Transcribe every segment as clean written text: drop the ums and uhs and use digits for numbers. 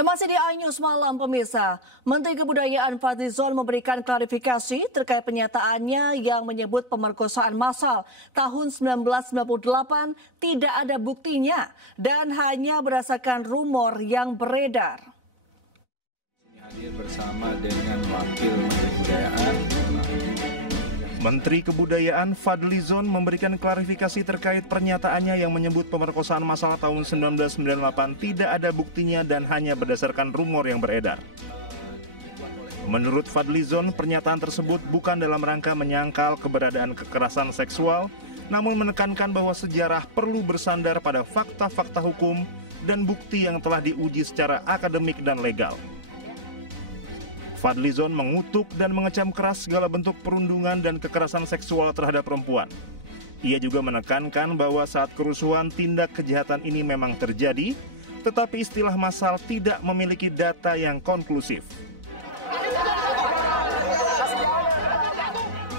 Yang masih di iNews Malam, pemirsa, Menteri Kebudayaan Fadlizon memberikan klarifikasi terkait pernyataannya yang menyebut pemerkosaan massal tahun 1998 tidak ada buktinya dan hanya berdasarkan rumor yang beredar. Hadir bersama dengan Wakil Menteri Kebudayaan. Menteri Kebudayaan Fadlizon memberikan klarifikasi terkait pernyataannya yang menyebut pemerkosaan massal tahun 1998 tidak ada buktinya dan hanya berdasarkan rumor yang beredar. Menurut Fadlizon, pernyataan tersebut bukan dalam rangka menyangkal keberadaan kekerasan seksual, namun menekankan bahwa sejarah perlu bersandar pada fakta-fakta hukum dan bukti yang telah diuji secara akademik dan legal. Fadlizon mengutuk dan mengecam keras segala bentuk perundungan dan kekerasan seksual terhadap perempuan. Ia juga menekankan bahwa saat kerusuhan tindak kejahatan ini memang terjadi, tetapi istilah massal tidak memiliki data yang konklusif.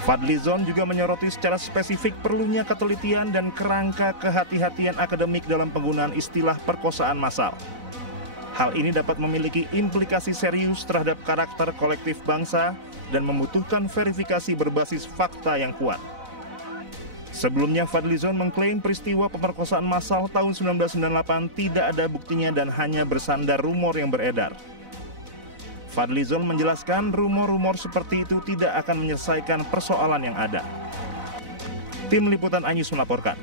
Fadlizon juga menyoroti secara spesifik perlunya ketelitian dan kerangka kehati-hatian akademik dalam penggunaan istilah perkosaan massal. Hal ini dapat memiliki implikasi serius terhadap karakter kolektif bangsa dan membutuhkan verifikasi berbasis fakta yang kuat. Sebelumnya, Fadlizon mengklaim peristiwa pemerkosaan massal tahun 1998 tidak ada buktinya dan hanya bersandar rumor yang beredar. Fadlizon menjelaskan rumor-rumor seperti itu tidak akan menyelesaikan persoalan yang ada. Tim Liputan iNews melaporkan.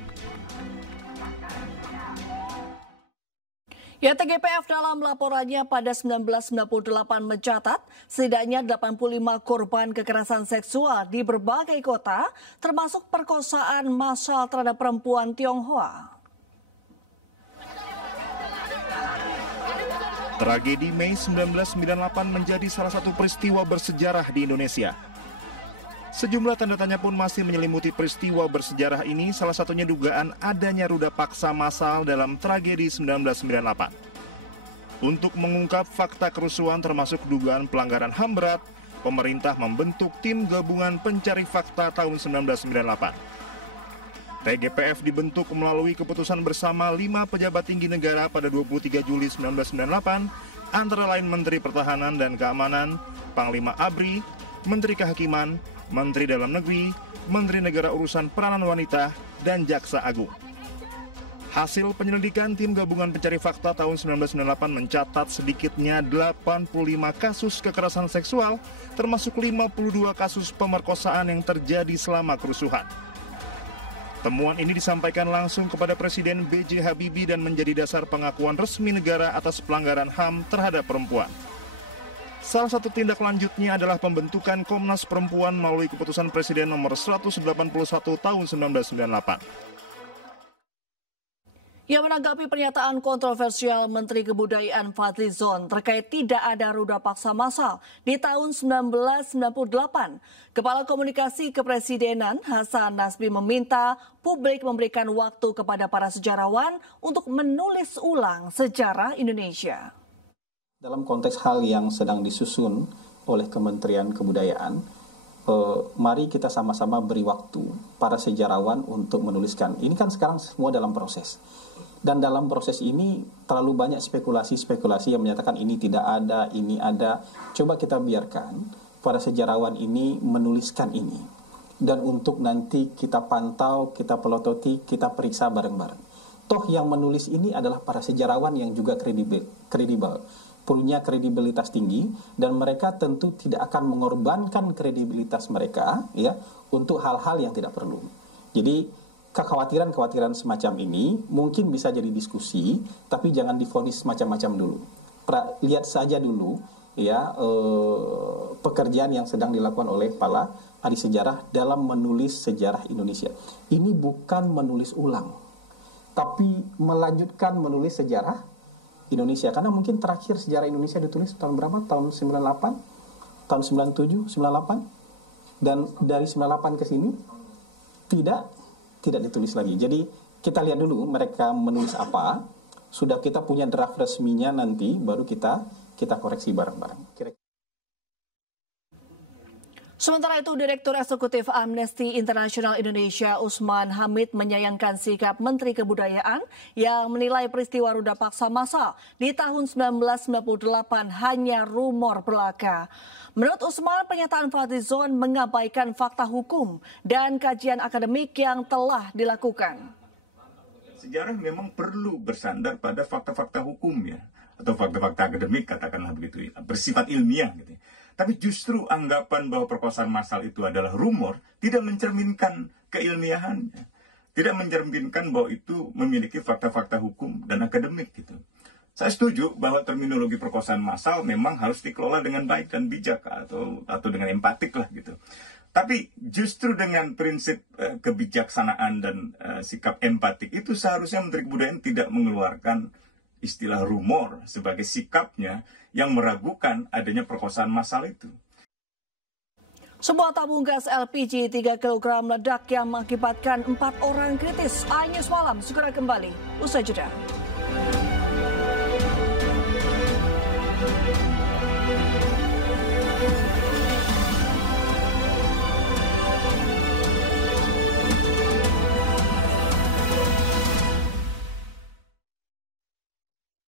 Ya, TGPF dalam laporannya pada 1998 mencatat setidaknya 85 korban kekerasan seksual di berbagai kota, termasuk perkosaan massal terhadap perempuan Tionghoa. Tragedi Mei 1998 menjadi salah satu peristiwa bersejarah di Indonesia. Sejumlah tanda tanya pun masih menyelimuti peristiwa bersejarah ini, salah satunya dugaan adanya ruda paksa massal dalam tragedi 1998. Untuk mengungkap fakta kerusuhan termasuk dugaan pelanggaran HAM berat, pemerintah membentuk tim gabungan pencari fakta tahun 1998. TGPF dibentuk melalui keputusan bersama 5 pejabat tinggi negara pada 23 Juli 1998, antara lain Menteri Pertahanan dan Keamanan, Panglima ABRI, Menteri Kehakiman, Menteri Dalam Negeri, Menteri Negara Urusan Peranan Wanita, dan Jaksa Agung. Hasil penyelidikan tim gabungan pencari fakta tahun 1998 mencatat sedikitnya 85 kasus kekerasan seksual, termasuk 52 kasus pemerkosaan yang terjadi selama kerusuhan. Temuan ini disampaikan langsung kepada Presiden B.J. Habibie dan menjadi dasar pengakuan resmi negara atas pelanggaran HAM terhadap perempuan. Salah satu tindak lanjutnya adalah pembentukan Komnas Perempuan melalui keputusan Presiden nomor 181 tahun 1998. Yang menanggapi pernyataan kontroversial Menteri Kebudayaan Fadlizon terkait tidak ada ruda paksa massal di tahun 1998, Kepala Komunikasi Kepresidenan Hasan Nasbi meminta publik memberikan waktu kepada para sejarawan untuk menulis ulang sejarah Indonesia. Dalam konteks hal yang sedang disusun oleh Kementerian Kebudayaan, mari kita sama-sama beri waktu para sejarawan untuk menuliskan. Ini kan sekarang semua dalam proses. Dan dalam proses ini terlalu banyak spekulasi-spekulasi yang menyatakan ini tidak ada, ini ada. Coba kita biarkan para sejarawan ini menuliskan ini. Dan untuk nanti kita pantau, kita pelototi, kita periksa bareng-bareng. Toh yang menulis ini adalah para sejarawan yang juga kredibel, punya kredibilitas tinggi, dan mereka tentu tidak akan mengorbankan kredibilitas mereka ya untuk hal-hal yang tidak perlu. Jadi kekhawatiran-kekhawatiran semacam ini mungkin bisa jadi diskusi, tapi jangan divonis macam-macam dulu. Lihat saja dulu ya pekerjaan yang sedang dilakukan oleh para ahli sejarah dalam menulis sejarah Indonesia. Ini bukan menulis ulang, tapi melanjutkan menulis sejarah Indonesia. Karena mungkin terakhir sejarah Indonesia ditulis tahun berapa? Tahun 98, tahun 97, 98. Dan dari 98 ke sini tidak ditulis lagi. Jadi kita lihat dulu mereka menulis apa. Sudah kita punya draft resminya, nanti baru kita koreksi bareng-bareng. Sementara itu, Direktur Eksekutif Amnesty International Indonesia Usman Hamid menyayangkan sikap Menteri Kebudayaan yang menilai peristiwa ruda paksa massal di tahun 1998 hanya rumor belaka. Menurut Usman, pernyataan Fadlizon mengabaikan fakta hukum dan kajian akademik yang telah dilakukan. Sejarah memang perlu bersandar pada fakta-fakta hukum ya, atau fakta-fakta akademik katakanlah begitu, bersifat ilmiah gitu. Tapi justru anggapan bahwa perkosaan massal itu adalah rumor tidak mencerminkan keilmiahannya, tidak mencerminkan bahwa itu memiliki fakta-fakta hukum dan akademik gitu. Saya setuju bahwa terminologi perkosaan massal memang harus dikelola dengan baik dan bijak atau dengan empatik lah gitu. Tapi justru dengan prinsip kebijaksanaan dan sikap empatik itu seharusnya Menteri Kebudayaan tidak mengeluarkan istilah rumor sebagai sikapnya yang meragukan adanya perkosaan massal itu. Sebuah tabung gas LPG 3 kg meledak yang mengakibatkan 4 orang kritis. iNews Malam segera kembali usai jeda.